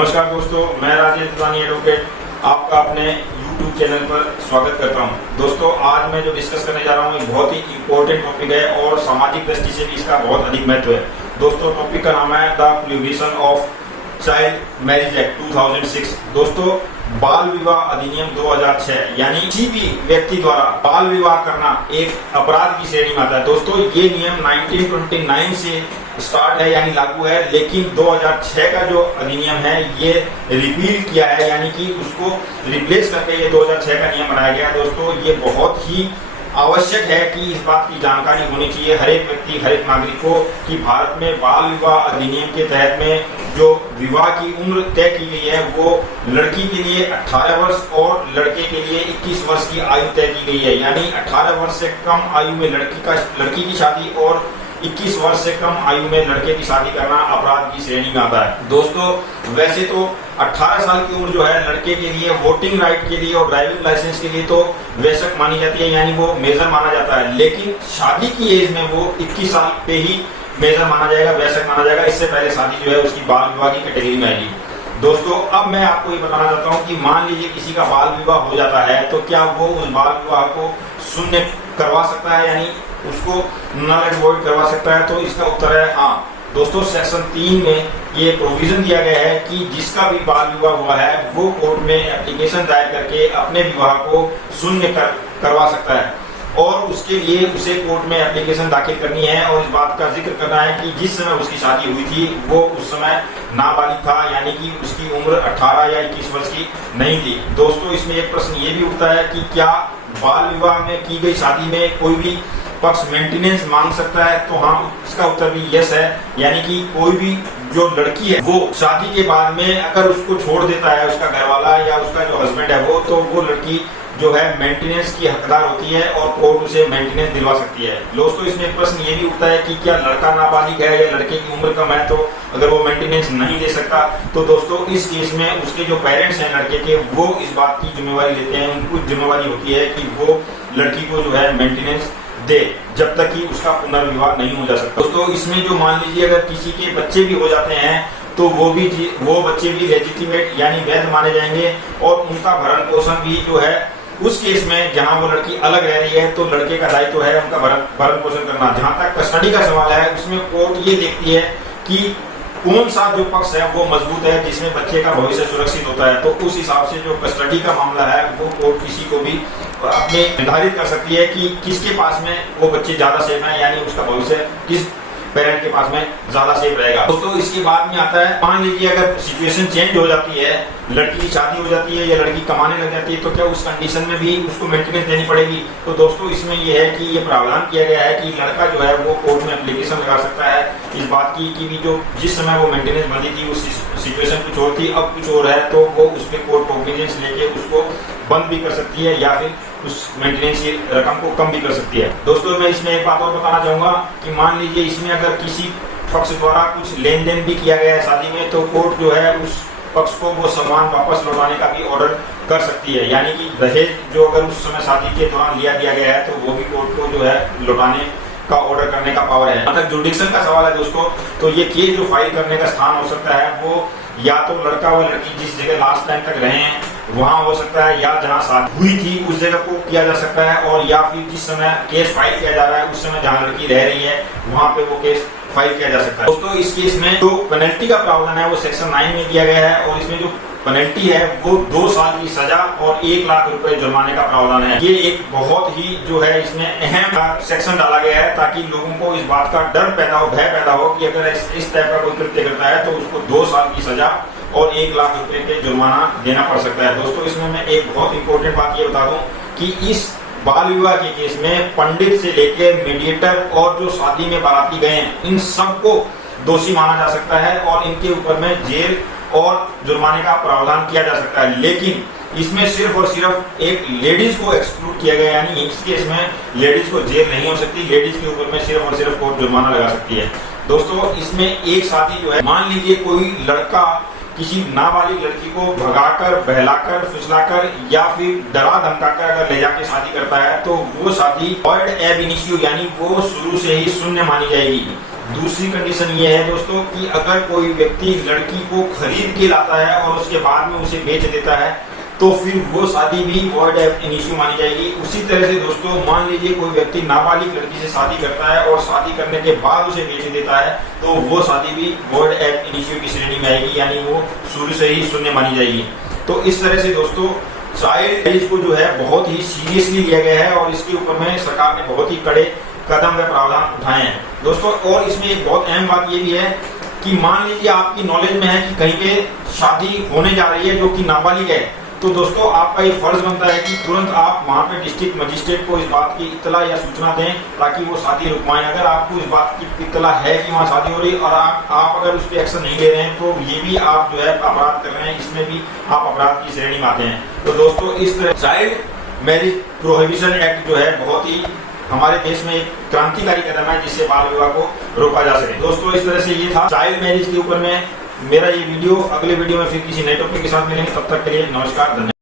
नमस्कार दोस्तों, मैं राजेश दुलानी एडवोकेट आपका अपने YouTube चैनल पर स्वागत करता हूं। दोस्तों, आज मैं जो डिस्कस करने जा रहा हूं एक बहुत ही इम्पोर्टेंट टॉपिक है और सामाजिक दृष्टि से भी इसका बहुत अधिक महत्व है। दोस्तों, टॉपिक का नाम है the prohibition of child marriage act 2006। दोस्तों, बाल विवाह अधिनियम 2006 यानी किसी भी व्यक्ति द्वारा बाल विवाह करना एक अपराध की श्रेणी में आता है। दोस्तों, ये नियम 1929 से स्टार्ट है यानी लागू है, लेकिन 2006 का जो अधिनियम है ये रिपील किया है यानी कि उसको रिप्लेस करके ये 2006 का नियम बनाया गया है। दोस्तों, ये बहुत ही आवश्यक है कि इस बात की जानकारी होनी चाहिए हर एक व्यक्ति, हर एक नागरिक को कि भारत में बाल विवाह अधिनियम के तहत में जो विवाह की उम्र तय की गई है वो लड़की के लिए 18 वर्ष और लड़के के लिए 21 वर्ष की आयु तय की गई है। यानी 18 वर्ष से कम आयु में लड़की की शादी और 21 वर्ष से कम आयु में लड़के की शादी करना अपराध की श्रेणी में आता है। दोस्तों, वैसे तो 18 साल की उम्र जो है लड़के के लिए वोटिंग राइट के लिए और ड्राइविंग लाइसेंस के लिए तो वयस्क मानी जाती है यानी वो मेजर माना जाता है, लेकिन शादी की एज में वो 21 साल पे ही मेजर माना जाएगा, वयस्क माना जाएगा। इससे पहले शादी जो है उसकी बाल विवाह की कैटेगरी में आएगी। दोस्तों, अब मैं आपको ये बताना चाहता हूँ कि मान लीजिए किसी का बाल विवाह हो जाता है तो क्या वो उस बाल विवाह को शून्य करवा सकता है यानी उसको नल एंड वॉइड करवा सकता है? तो इसका उत्तर है हाँ। दोस्तों, सेक्शन 3 में ये प्रोविजन दिया गया है कि जिसका भी बाल विवाह हुआ है वो कोर्ट में एप्लीकेशन दायर करके अपने विवाह को शून्य करवा सकता है और उसके लिए उसे कोर्ट में एप्लीकेशन दाखिल करनी है और इस बात का जिक्र करना है कि जिस समय उसकी शादी हुई थी वो उस समय नाबालिग था यानी कि उसकी उम्र 18 या 21 वर्ष की नहीं थी। दोस्तों, इसमें एक प्रश्न ये भी उठता है कि क्या बाल विवाह में की गई शादी में कोई भी पक्ष मेंटेनेंस मांग सकता है? तो हाँ, इसका उत्तर भी यस है। यानी कि कोई भी जो लड़की है वो शादी के बाद में अगर उसको छोड़ देता है उसका घरवाला या उसका जो हस्बैंड है वो लड़की जो है मेंटेनेंस की हकदार होती है और कोर्ट उसे मेंटेनेंस दिलवा सकती है। दोस्तों, इसमें एक प्रश्न ये भी उठता है कि क्या लड़का नाबालिग है या लड़के की उम्र कम है तो अगर वो मेंटेनेंस नहीं दे सकता? तो दोस्तों, इस केस में उसके जो पेरेंट्स हैं लड़के के वो इस बात की जिम्मेवारी लेते हैं। उनको जिम्मेवारी होती है कि वो लड़की को जो है मेंटेनेंस दे जब तक कि उसका पुनर्विवाह नहीं हो जा सकता। दोस्तों, इसमें जो मान लीजिए अगर किसी के बच्चे भी हो जाते हैं तो वो बच्चे भी लेजिटिमेट यानी वैध माने जाएंगे और उनका भरण पोषण भी जो है उस केस में जहां वो लड़की अलग रह रही है तो लड़के का दायित्व है उनका भरण पोषण करना। जहां तक कस्टडी का सवाल है उसमें कोर्ट ये देखती है कि कौन सा जो पक्ष है वो मजबूत है जिसमें बच्चे का भविष्य सुरक्षित होता है। तो उस हिसाब से जो कस्टडी का मामला है वो कोर्ट किसी को भी अपने निर्धारित कर सकती है कि किसके पास में वो बच्चे ज्यादा सेफ है यानी उसका भविष्य किस पेरेंट के पास में ज्यादा सेफ रहेगा। दोस्तों, इसके बाद में आता है मान लीजिए अगर सिचुएशन चेंज हो जाती है, लड़की की शादी हो जाती है या लड़की कमाने लग जाती है तो क्या उस कंडीशन में भी उसको मेंटेनेंस देनी पड़ेगी? तो दोस्तों, इसमें यह है कि ये प्रावधान किया गया है कि लड़का जो है वो कोर्ट में एप्लीकेशन लगा सकता है इस बात की कि भी जो जिस समय वो मेंटेनेंस बंदी थी उस सिचुएशन कुछ और थी, अब कुछ और है, तो वो उसमें कोर्ट कॉग्निजेंस लेके उसको बंद भी कर सकती है या फिर उस मेंटेनेंस की रकम को कम भी कर सकती है। दोस्तों, मैं इसमें एक बात और बताना चाहूंगा कि मान लीजिए इसमें अगर किसी पक्ष द्वारा कुछ लेन देन भी किया गया है शादी में तो कोर्ट जो है उस पक्ष को वो सामान वापस लौटाने का भी ऑर्डर कर सकती है। यानी कि दहेज जो अगर उस समय शादी के दौरान लिया गया है तो वो भी कोर्ट को जो है लौटाने का ऑर्डर करने का पावर है। अगर जुडिक्शन का सवाल है दोस्तों, तो ये केस जो फाइल करने का स्थान हो सकता है वो या तो लड़का व लड़की जिस जगह लास्ट टाइम तक रहे हैं वहां हो सकता है या जहां शादी हुई थी उस जगह को किया जा सकता है और या फिर जिस समय केस फाइल किया जा रहा है उस समय जहां लड़की रह रही है वहां पे वो केस फाइल किया जा सकता है। दोस्तों, इस केस में जो पेनल्टी का प्रावधान है वो सेक्शन 9 में दिया गया है और इसमें जो पेनल्टी है वो 2 साल की सजा और 1 लाख रुपए जुर्माने का प्रावधान है। ये एक बहुत ही जो है इसमें अहम सेक्शन डाला गया है ताकि लोगों को इस बात का डर पैदा हो, भय पैदा हो कि अगर इस टाइप का कोई कृत्य करता है तो उसको 2 साल की सजा और 1 लाख रुपए के जुर्माना देना पड़ सकता है। दोस्तों, इसमें मैं एक बहुत इंपॉर्टेंट बात ये बता दूं कि इस बाल विवाह के केस में पंडित से लेकर मीडिएटर और जो शादी में बाराती गए हैं इन सबको दोषी माना जा सकता है और इनके ऊपर में जेल और जुर्माने का प्रावधान किया जा सकता है। लेकिन इसमें सिर्फ और सिर्फ एक लेडीज को एक्सक्लूड किया गया यानी इस केस में लेडीज को जेल नहीं हो सकती, लेडीज के ऊपर में सिर्फ और सिर्फ कोर्ट जुर्माना लगा सकती है। दोस्तों, इसमें एक शादी जो है मान लीजिए कोई लड़का किसी नाबालिग लड़की को भगाकर, बहलाकर, फुसलाकर या फिर डरा धमकाकर अगर ले जाके शादी करता है तो वो शादी वॉइड एब इनिशियो यानी वो शुरू से ही शून्य मानी जाएगी। दूसरी कंडीशन ये है दोस्तों कि अगर कोई व्यक्ति लड़की को खरीद के लाता है और उसके बाद में उसे बेच देता है तो फिर वो शादी भी वॉइड एब इनिशियो मानी जाएगी। उसी तरह से दोस्तों मान लीजिए कोई व्यक्ति नाबालिग लड़की से शादी करता है और शादी करने के बाद उसे बेच देता है तो वो शादी भी वॉइड एब इनिशियो की श्रेणी में आएगी, यानी वो शुरू से ही शून्य मानी जाएगी। तो इस तरह से दोस्तों चाइल्ड मैरिज को जो है बहुत ही सीरियसली लिया गया है और इसके ऊपर में सरकार ने बहुत ही कड़े कदम व प्रावधान उठाए हैं दोस्तों। और इसमें एक बहुत अहम बात ये भी है कि मान लीजिए आपकी नॉलेज में है कि कहीं पे शादी होने जा रही है जो कि नाबालिग है, तो दोस्तों आपका ये फर्ज बनता है कि तुरंत आप वहाँ पे डिस्ट्रिक्ट मजिस्ट्रेट को इस बात की इत्तला या सूचना दें ताकि वो शादी रुकवाएं। अगर आपको इस बात की इत्तला है कि वहाँ शादी हो रही और आप अगर उस पर एक्शन नहीं ले रहे हैं तो ये भी आप जो है अपराध कर रहे हैं, इसमें भी आप अपराध की श्रेणी में आते हैं। तो दोस्तों इस तरह चाइल्ड मैरिज प्रोहिबिशन एक्ट जो है बहुत ही हमारे देश में एक क्रांतिकारी कदम है जिससे बाल विवाह को रोका जा सके। दोस्तों इस तरह से ये था चाइल्ड मैरिज के ऊपर में मेरा ये वीडियो। अगले वीडियो में फिर किसी नए टॉपिक के साथ मिलेंगे, तब तक के लिए नमस्कार, धन्यवाद।